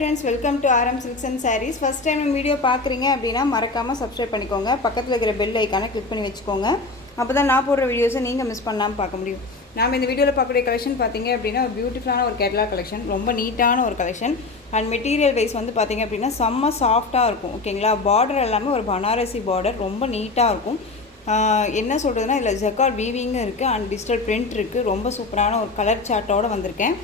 Friends welcome to RM Silks and Sarees first time video பார்க்குறீங்க அப்படினா மறக்காம subscribe பண்ணிக்கோங்க பக்கத்துல இருக்கிற பெல் ஐகானை கிளிக் பண்ணி வெச்சுக்கோங்க அப்பதான் நான் போடுற வீடியோஸை நீங்க மிஸ் பண்ணாம பார்க்க முடியும் நாம இந்த வீடியோல பார்க்கக்கூடிய கலெக்ஷன் பாத்தீங்க அப்படினா ஒரு பியூட்டிஃபுல்லான ஒரு கேட்டலாக் கலெக்ஷன் ரொம்ப நீட்டான ஒரு கலெக்ஷன் அண்ட் மெட்டீரியல் வைஸ் வந்து பாத்தீங்க அப்படினா செம்ம சாஃப்ட்டா இருக்கும் ஓகேங்களா பார்டர் எல்லாமே ஒரு பனாரசி பார்டர் ரொம்ப நீட்டா இருக்கும் என்ன சொல்றதுனா இல்ல ஜக்கார்ட் வீவிங் இருக்கு அண்ட் டிஜிட்டல் பிரிண்ட் இருக்கு ரொம்ப சூப்பரான ஒரு கலர் சார்ட்டோட வந்திருக்கேன்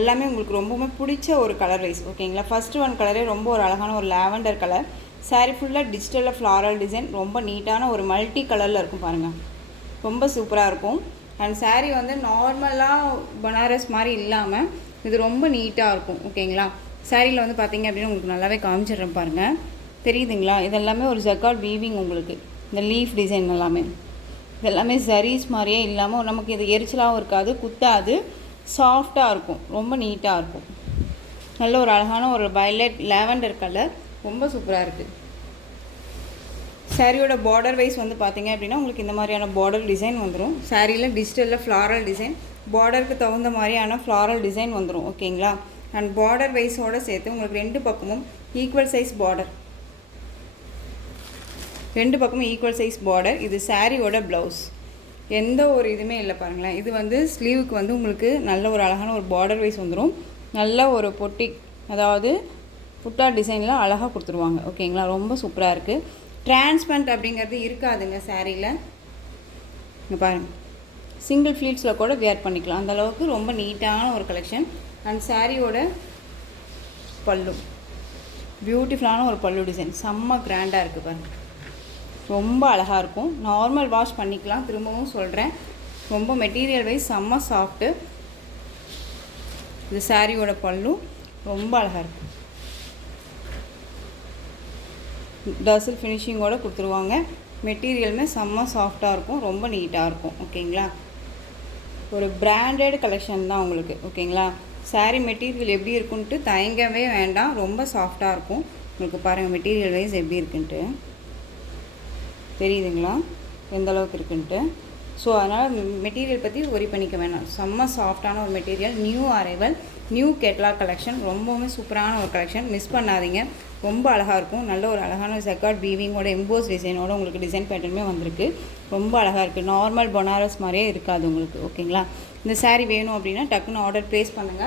எல்லாமே உங்களுக்கு ரொம்பவே பிடிச்ச ஒரு கலர் வைஸ் ஓகேங்களா ஃபர்ஸ்ட் ஒன் கலரே ரொம்ப ஒரு அழகான ஒரு லாவெண்டர் கலர் saree ஃபுல்லா டிஜிட்டல்ல ஃப்ளாரல் டிசைன் ரொம்ப நீட்டான ஒரு மல்டி கலர்ல இருக்கும் பாருங்க ரொம்ப சூப்பரா இருக்கும் அண்ட் saree வந்து நார்மலா பனாரஸ் மாதிரி இல்லாம இது ரொம்ப நீட்டா இருக்கும் ஓகேங்களா சாரில வந்து பாத்தீங்க அப்படினா உங்களுக்கு நல்லாவே காமிச்சிரேன் பாருங்க தெரியுதுங்களா இதெல்லாம் ஒரு ஜக்கார்ட் வீவிங் உங்களுக்கு இந்த லீஃப் டிசைன் எல்லாமே இதெல்லாம் ஜரீஸ் மாதிரியே இல்லாம நமக்கு இது எரிச்சலாவும் இருக்காது குத்தாது சாஃப்ட்டா இருக்கும் ரொம்ப நீட்டா இருக்கும் நல்ல ஒரு அழகான ஒரு வயலட் லாவெண்டர் கலர் ரொம்ப சூப்பரா இருக்கு சாரியோட border வைஸ் வந்து பாத்தீங்க அப்படினா உங்களுக்கு இந்த மாதிரியான border டிசைன் வந்துரும் சாரில டிஜிட்டல்ல ஃப்ளாரல் டிசைன் borderக்கு தகுந்த மாதிரியான ஃப்ளாரல் டிசைன் வந்துரும் ஓகேங்களா அண்ட் border வைஸோட சேர்த்து உங்களுக்கு ரெண்டு பக்கமும் ஈக்குவல் சைஸ் border ரெண்டு பக்கமும் ஈக்குவல் சைஸ் border இது சாரியோட ப்ளவுஸ் எந்த ஒரு இதுமே இல்ல பாருங்க இது வந்து ஸ்லீவுக்கு வந்து உங்களுக்கு நல்ல ஒரு அழகான ஒரு border வைஸ் வந்துரும் நல்ல ஒரு பொட்டிக் அதாவது புட்டா டிசைன்ல அழகா கொடுத்துருவாங்க ஓகேங்களா ரொம்ப சூப்பரா இருக்கு டிரான்ஸ்பரண்ட் அப்படிங்கிறது இருக்காதுங்க சாரில இங்க பாருங்க சிங்கிள் ஃப்ளீட்ஸ்ல கூட வியர் பண்ணிக்கலாம் அந்த அளவுக்கு ரொம்ப நீட்டான ஒரு கலெக்ஷன் அண்ட் சாரியோட பல்லு பியூட்டிஃபுல்லான ஒரு பல்லு டிசைன் செம்ம கிராண்டா இருக்கு பாருங்க ரொம்ப அழகா இருக்கும் நார்மல் வாஷ் பண்ணிக்கலாம் திரும்பவும் சொல்றேன் ரொம்ப மெட்டீரியல் வைஸ் செம்ம சாஃப்ட் இது சாரியோட பல்லு ரொம்ப அழகா இருக்கு டசல் ஃபினிஷிங்கோட கொடுத்துருவாங்க மெட்டீரியல்மே செம்ம சாஃப்ட்டா இருக்கும் ரொம்ப நீட்டா இருக்கும் ஓகேங்களா ஒரு பிராண்டட் கலெக்ஷன் தான் உங்களுக்கு ஓகேங்களா saree மெட்டீரியல் எப்படி இருக்குன்னு தயங்கவே வேண்டாம் ரொம்ப சாஃப்ட்டா இருக்கும் உங்களுக்கு பாருங்க மெட்டீரியல் வைஸ் எப்படி இருக்குன்னு தெரியுதுங்களா எந்த அளவுக்கு இருக்குன்னு சோ அதனால மெட்டீரியல் பத்தி worry பண்ணிக்க வேண்டாம் செம்ம சாஃப்ட்டான ஒரு material new arrival new catalogue collection ரொம்பவே சூப்பரான ஒரு கலெக்ஷன் மிஸ் பண்ணாதீங்க ரொம்ப அழகா இருக்கும் நல்ல ஒரு அழகான ஜக்கார்ட் வீவிங்கோட எம்போஸ் டிசைனோட உங்களுக்கு டிசைன் பேட்டர்னுமே வந்திருக்கு ரொம்ப அழகா இருக்கு நார்மல் பனாரஸ் மாதிரியே இருக்காது உங்களுக்கு ஓகேங்களா இந்த saree வேணும் அப்படினா டக்குன்னு ஆர்டர் பிளேஸ் பண்ணுங்க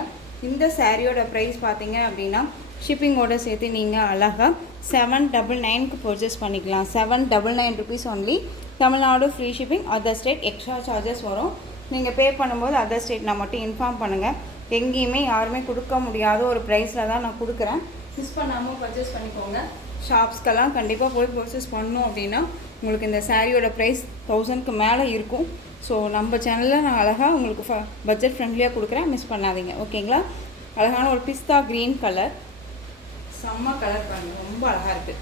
இந்த சாரியோட பிரைஸ் பாத்தீங்க அப்படினா ஷிப்பிங் ஓட சேர்த்து நீங்க அழகா 799 க்கு பர்ச்சேஸ் பண்ணிக்கலாம் 799 rupees only Tamil Nadu free shipping other state extra charges வரும் நீங்க பே பண்ணும்போது அதர் ஸ்டேட் நான் மட்டும் இன்ஃபார்ம் பண்ணுங்க எங்கேயுமே யாருமே கொடுக்க முடியாத ஒரு பிரைஸ்ல தான் நான் கொடுக்குறேன் மிஸ் பண்ணாம பர்ச்சேஸ் பண்ணிக்கோங்க ஷாப்ஸ்க்கெல்லாம் கண்டிப்பா போய் பர்ச்சேஸ் பண்ணனும் அப்படினா உங்களுக்கு இந்த சாரியோட பிரைஸ் 1000 க்கு மேல இருக்கும் சோ நம்ம சேனல்ல நான் அழகா உங்களுக்கு பட்ஜெட் ஃப்ரெண்ட்லியா கொடுக்குறேன் மிஸ் பண்ணாதீங்க ஓகேங்களா அழகான ஒரு பிஸ்தா கிரீன் கலர் செம்ம கலர் பாருங்க ரொம்ப அழகா இருக்கு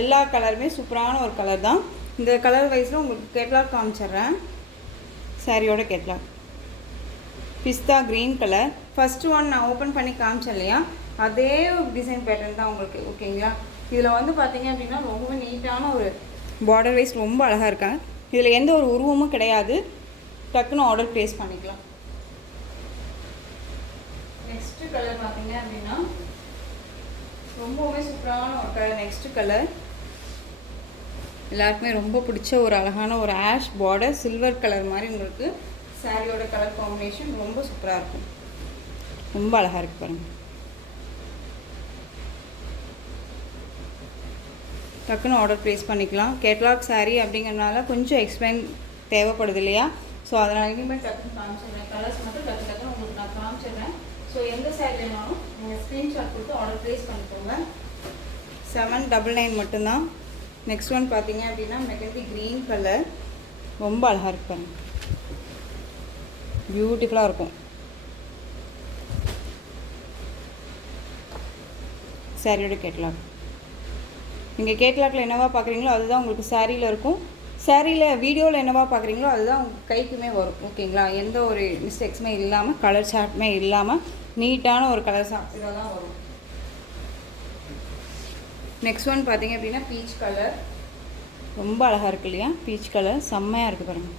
எல்லா கலருமே சூப்பரான ஒரு கலர் தான் இந்த கலர் வைஸ்ல உங்களுக்கு கேட்டலாக் காமிச்சறேன் சாரியோட கேட்டலாக் பிஸ்தா கிரீன் கலர் ஃபர்ஸ்ட் ஒன் நான் ஓபன் பண்ணி காமிச்சலையா அதே டிசைன் பேட்டர்ன் தான் உங்களுக்கு ஓகேங்களா இதுல வந்து பாத்தீங்க அப்படினா ரொம்ப நீட்டான ஒரு border வைஸ் ரொம்ப அழகா இருக்கு இதுல எந்த ஒரு உருவமும் கிடையாது டக்குன்னு ஆர்டர் பிளேஸ் பண்ணிக்கலாம் நெக்ஸ்ட் கலர் பாத்தீங்க அப்படினா ரொம்பவே சூப்பரான ஒரு கலர் நெக்ஸ்ட் கலர் எல்லாருக்குமே ரொம்ப பிடிச்ச ஒரு அழகான ஒரு ஆஷ் border சில்வர் கலர் மாதிரி உங்களுக்கு சாரியோட கலர் காம்பினேஷன் ரொம்ப சூப்பரா இருக்கும் ரொம்ப அழகா இருக்கு பாருங்க டக்குன்னு ஆர்டர் பிளேஸ் பண்ணிக்கலாம் கேட்டலாக் saree அப்படிங்கறனால கொஞ்சம் எக்ஸ்பிளைன் தேவைப்படுது இல்லையா சோ அதனால இனிமே டக்குன்னு காமிச்சறேன் கலர்ஸ் மட்டும் டக்குன்னு உங்களுக்கு நான் காமிச்சறேன் சோ எந்த saree வேணாலும் நீங்க ஸ்கிரீன்ஷாட் கொடுத்து ஆர்டர் பிளேஸ் பண்ணிக்கோங்க 799 மட்டும் தான் நெக்ஸ்ட் ஒன் பாத்தீங்க அப்படினா மெகந்தி கிரீன் கலர் ரொம்ப அழகா இருக்கு பாருங்க பியூட்டிஃபுல்லா இருக்கும் சாரியோட கேட்டலாக் நீங்க கேட்டலாக்ல என்னவா பாக்குறீங்களோ அதுதான் உங்களுக்கு சாரில இருக்கும் சாரில வீடியோல என்னவா பாக்குறீங்களோ அதுதான் உங்க கைக்குமே வரும் ஓகேங்களா எந்த ஒரு மிஸ்டேக்ஸ்மே இல்லாம கலர் சார்ட்மே இல்லாம நீட்டான ஒரு கலர் சார்ட் தான் வரும் நெக்ஸ்ட் ஒன் பாத்தீங்க அப்படினா பீச் கலர் ரொம்ப அழகா இருக்கு இல்லையா பீச் கலர் செம்மையா இருக்கு பாருங்க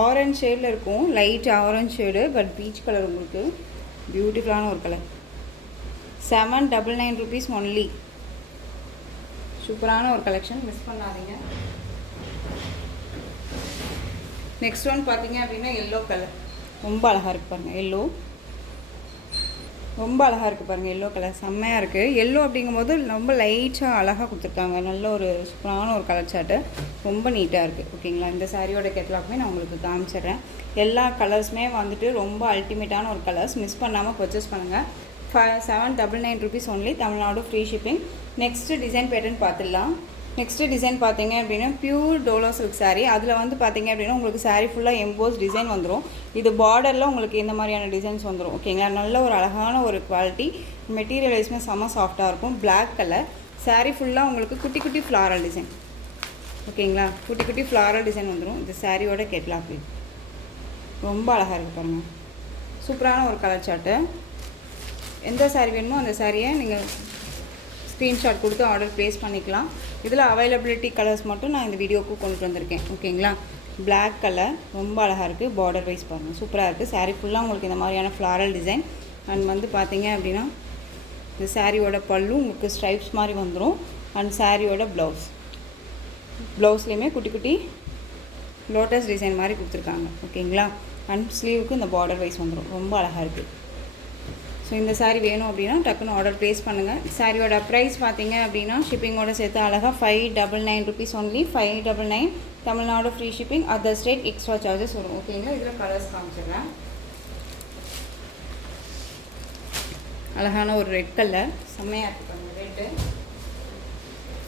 ஆரஞ்சு ஷேட்ல இருக்கும் light orange shade but peach colour உங்களுக்கு பியூட்டிஃபுல்லான ஒரு கலர் 799 rupees only. சூப்பரான ஒரு கலெக்ஷன், மிஸ் பண்ணாதீங்க. நெக்ஸ்ட் ஒன் பார்த்தீங்க அப்படின்னா எல்லோ கலர், ரொம்ப அழகாக இருக்குது பாருங்கள். எல்லோ ரொம்ப அழகாக இருக்குது பாருங்கள். எல்லோ கலர் செம்மையாக இருக்குது. எல்லோ அப்படிங்கும்போது ரொம்ப லைட்டாக அழகாக கொடுத்துருக்காங்க. நல்ல ஒரு சூப்பரான ஒரு கலர் சார்ட்டு, ரொம்ப நீட்டாக இருக்குது. ஓகேங்களா, இந்த சாரியோட கேட்டலாக்குமே நான் உங்களுக்கு காமிச்சிடுறேன். எல்லா கலர்ஸுமே வந்துட்டு ரொம்ப அல்டிமேட்டான ஒரு கலர்ஸ், மிஸ் பண்ணாமல் பர்ச்சேஸ் பண்ணுங்கள். 799 rupees only, Tamil Nadu free shipping. Next design pattern பார்த்துடலாம். நெக்ஸ்ட்டு டிசைன் பார்த்தீங்க அப்படின்னா பியூர் டோலோ சில்க் சாரீ. அதில் வந்து பார்த்தீங்க அப்படின்னா உங்களுக்கு சாரீ ஃபுல்லாக எம்போஸ் டிசைன் வந்துடும். இது பார்டரில் உங்களுக்கு இந்த மாதிரியான டிசைன்ஸ் வந்துடும். ஓகேங்களா, நல்ல ஒரு அழகான ஒரு குவாலிட்டி. மெட்டீரியல் வைஸ்மே செம்ம சாஃப்டாக இருக்கும். பிளாக் கலர் சாரீ ஃபுல்லாக உங்களுக்கு குட்டி குட்டி ஃப்ளாரல் டிசைன். ஓகேங்களா, குட்டி குட்டி ஃப்ளாரல் டிசைன் வந்துடும். இந்த சாரியோட கேட்லாக் ரொம்ப அழகாக இருக்குது பாருங்கள். சூப்பரான ஒரு கலர் சார்ட்டு. எந்த சாரீ வேணுமோ அந்த சாரியை நீங்கள் ஸ்க்ரீன்ஷாட் கொடுத்து ஆர்டர் ப்ளேஸ் பண்ணிக்கலாம். இதில் அவைலபிலிட்டி கலர்ஸ் மட்டும் நான் இந்த வீடியோவுக்கு கொண்டு வந்திருக்கேன். ஓகேங்களா, பிளாக் கலர் ரொம்ப அழகாக இருக்குது. பார்டர் வைஸ் பாருங்கள், சூப்பராக இருக்குது. சாரீ ஃபுல்லாக உங்களுக்கு இந்த மாதிரியான ஃப்ளாரல் டிசைன். அண்ட் வந்து பார்த்தீங்க அப்படின்னா இந்த சாரியோட பல்லு உங்களுக்கு ஸ்ட்ரைப்ஸ் மாதிரி வந்துடும். அண்ட் சாரியோட ப்ளவுஸ்லேயுமே குட்டி குட்டி லோட்டஸ் டிசைன் மாதிரி கொடுத்துருக்காங்க. ஓகேங்களா, அண்ட் ஸ்லீவுக்கு இந்த பார்டர் வைஸ் வந்துடும். ரொம்ப அழகாக இருக்குது. ஸோ இந்த சாரீ வேணும் அப்படின்னா டக்குன்னு ஆர்டர் ப்ளேஸ் பண்ணுங்கள். சாரியோட ப்ரைஸ் பார்த்தீங்க அப்படின்னா ஷிப்பிங்கோட சேர்த்து அழகாக 599 rupees only. 599 Tamil Nadu free shipping. Other state extra charges வரும். ஓகேங்களா, இதில் கலர்ஸ் காமிச்சிடுறேன். அழகான ஒரு ரெட் கலர் செம்மையாக இருக்குது. ரெட்டு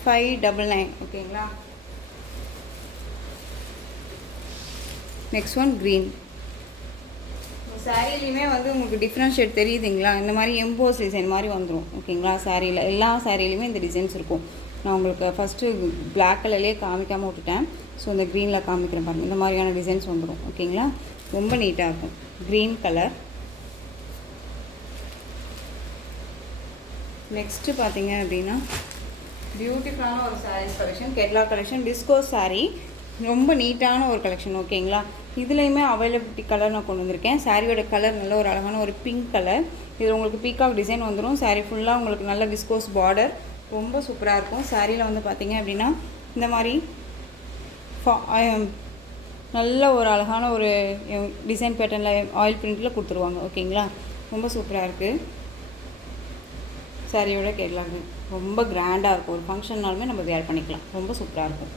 599. ஓகேங்களா, நெக்ஸ்ட் ஒன் க்ரீன். சாரிலையுமே வந்து உங்களுக்கு டிஃப்ரெண்ட் ஷேட் தெரியுதுங்களா, இந்த மாதிரி எம்போஸ் டிசைன் மாதிரி வந்துடும். ஓகேங்களா, சாரியில் எல்லா சாரிலையுமே இந்த டிசைன்ஸ் இருக்கும். நான் உங்களுக்கு ஃபஸ்ட்டு பிளாக் கலர்லேயே காமிக்காமல் விட்டுட்டேன். ஸோ இந்த க்ரீனில் காமிக்கிறேன் பாருங்கள். இந்த மாதிரியான டிசைன்ஸ் வந்துடும். ஓகேங்களா, ரொம்ப நீட்டாக இருக்கும். Green colour. நெக்ஸ்ட்டு பார்த்தீங்க அப்படின்னா பியூட்டிஃபுல்லான ஒரு saris collection, catalogue collection, disco sari. ரொம்ப நீட்டான ஒரு கலெக்ஷன். ஓகேங்களா, இதுலேயுமே அவைலபிலிட்டி கலர் நான் கொண்டு வந்திருக்கேன். சாரியோட கலர் நல்ல ஒரு அழகான ஒரு பிங்க் கலர். இதில் உங்களுக்கு பீகாக் டிசைன் வந்துடும். சாரீ ஃபுல்லாக உங்களுக்கு நல்ல விஸ்கோஸ் பார்டர், ரொம்ப சூப்பராக இருக்கும். சாரியில் வந்து பார்த்தீங்க அப்படின்னா இந்த மாதிரி நல்ல ஒரு அழகான ஒரு டிசைன் பேட்டர்னில் ஆயில் பிரிண்டில் கொடுத்துருவாங்க. ஓகேங்களா, ரொம்ப சூப்பராக இருக்குது. சாரியோட கேட்லாக் ரொம்ப கிராண்டாக இருக்கும். ஒரு ஃபங்க்ஷன்னாலுமே நம்ம வேர் பண்ணிக்கலாம். ரொம்ப சூப்பராக இருக்கும்.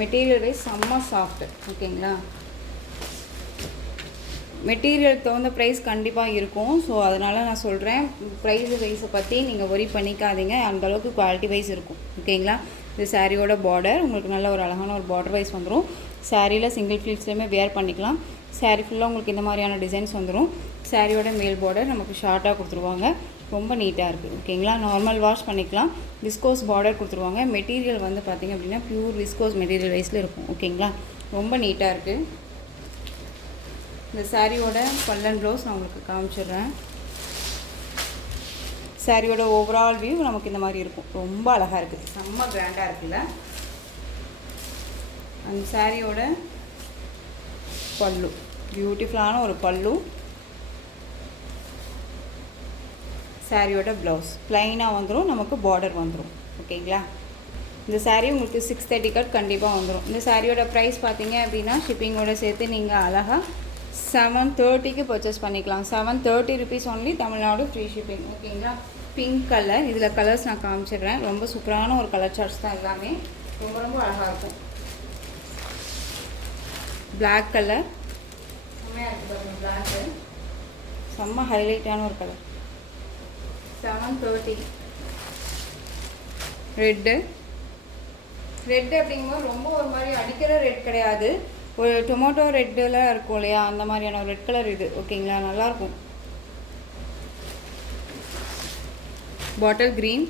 மெட்டீரியல் வைஸ் செம்ம சாஃப்ட். ஓகேங்களா, மெட்டீரியலுக்கு தகுந்த ப்ரைஸ் கண்டிப்பாக இருக்கும். ஸோ அதனால் நான் சொல்கிறேன், ப்ரைஸ் வைஸை பற்றி நீங்கள் ஒரி பண்ணிக்காதீங்க. அந்தளவுக்கு குவாலிட்டி வைஸ் இருக்கும். ஓகேங்களா, இது சாரியோட பார்டர் உங்களுக்கு நல்ல ஒரு அழகான ஒரு பார்டர் வைஸ் வந்துடும். சாரியில் சிங்கிள் ஃப்ளீட்ஸ்லேயுமே வேர் பண்ணிக்கலாம். சாரி ஃபுல்லாக உங்களுக்கு இந்த மாதிரியான டிசைன்ஸ் வந்துடும். சாரியோட மேல் பார்டர் நமக்கு ஷார்ட்டாக கொடுத்துருவாங்க. ரொம்ப நீட்டாக இருக்குது. ஓகேங்களா, நார்மல் வாஷ் பண்ணிக்கலாம். விஸ்கோஸ் பார்டர் கொடுத்துருவாங்க. மெட்டீரியல் வந்து பார்த்திங்க அப்படின்னா ப்யூர் விஸ்கோஸ் மெட்டீரியல் வைஸில் இருக்கும். ஓகேங்களா, ரொம்ப நீட்டாக இருக்குது. இந்த சாரியோட பல்லன் ப்ளவுஸ் நான் உங்களுக்கு காமிச்சிடுறேன். சாரியோட ஓவரால் வியூ நமக்கு இந்த மாதிரி இருக்கும். ரொம்ப அழகாக இருக்குது. செம்ம கிராண்டாக இருக்குல்ல. அந்த சாரியோட பல்லு பியூட்டிஃபுல்லான ஒரு பல்லு. சாரியோட ப்ளவுஸ் ப்ளைனாக வந்துடும். நமக்கு பார்டர் வந்துடும். ஓகேங்களா, இந்த சாரீ உங்களுக்கு 630 கட் கண்டிப்பாக வந்துடும். இந்த சாரியோட ப்ரைஸ் பார்த்தீங்க அப்படின்னா ஷிப்பிங்கோட சேர்த்து நீங்கள் அழகாக 730க்கு பர்ச்சேஸ் பண்ணிக்கலாம். 730 rupees only, Tamil Nadu free shipping. ஓகேங்களா, பிங்க் கலர். இதில் கலர்ஸ் நான் காமிச்சிடுறேன். ரொம்ப சூப்பரான ஒரு கலர் சார்ட்ஸ் தான் எல்லாமே. ரொம்ப ரொம்ப அழகாக இருக்கும். பிளாக் கலர் செம்மையாக இருக்குது பாருங்கள். பிளாக்கு செம்ம ஹைலைட்டான ஒரு கலர். 730. ரெட்டு அப்படிங்கும்போது ரொம்ப ஒரு மாதிரி அடிக்கிற ரெட் கிடையாது. ஒரு டொமேட்டோ ரெட்டில் இருக்கும் இல்லையா, அந்த மாதிரியான ஒரு ரெட் கலர் இது. ஓகேங்களா, நல்லாயிருக்கும். பாட்டில் க்ரீன்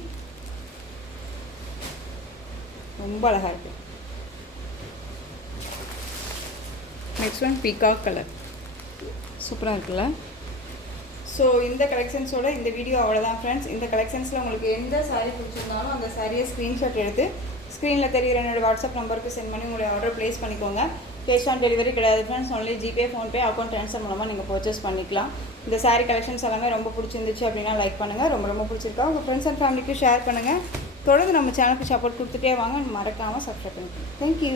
ரொம்ப அழகாக இருக்குது. நெக்ஸ்ட் ஒன் பீகாக் கலர் சூப்பராக இருக்குல்ல. ஸோ இந்த கலெக்ஷன்ஸோட இந்த வீடியோ அவ்வளோதான் ஃப்ரெண்ட்ஸ். இந்த கலெக்ஷன்ஸில் உங்களுக்கு எந்த சாரீ பிடிச்சிருந்தாலும் அந்த சாரியை ஸ்க்ரீன்ஷாட் எடுத்து ஸ்க்ரீனில் தெரிகிற என்னோடய வாட்ஸ்அப் நம்பருக்கு சென்ட் பண்ணி உங்களுடைய ஆர்டர் ப்ளேஸ் பண்ணிக்கோங்க. கேஷ் ஆன் டெலிவரி கிடையாது friends. Only GPay, PhonePe, account transfer மூலமாக நீங்கள் பர்ச்சேஸ் பண்ணிக்கலாம். இந்த சாரீ கலெக்ஷன்ஸ் எல்லாமே ரொம்ப பிடிச்சிருந்துச்சு அப்படின்னா லைக் பண்ணுங்கள். ரொம்ப பிடிச்சிருக்கா உங்கள் ஃப்ரெண்ட்ஸ் அண்ட் ஃபேமிலிக்கு ஷேர் பண்ணுங்கள். தொடர்ந்து நம்ம சேனலுக்கு சப்போர்ட் கொடுத்துட்டே வாங்க. மறக்காமல் சப்ஸ்கிரைப் பண்ணிக்கோங்க. தேங்க்யூ.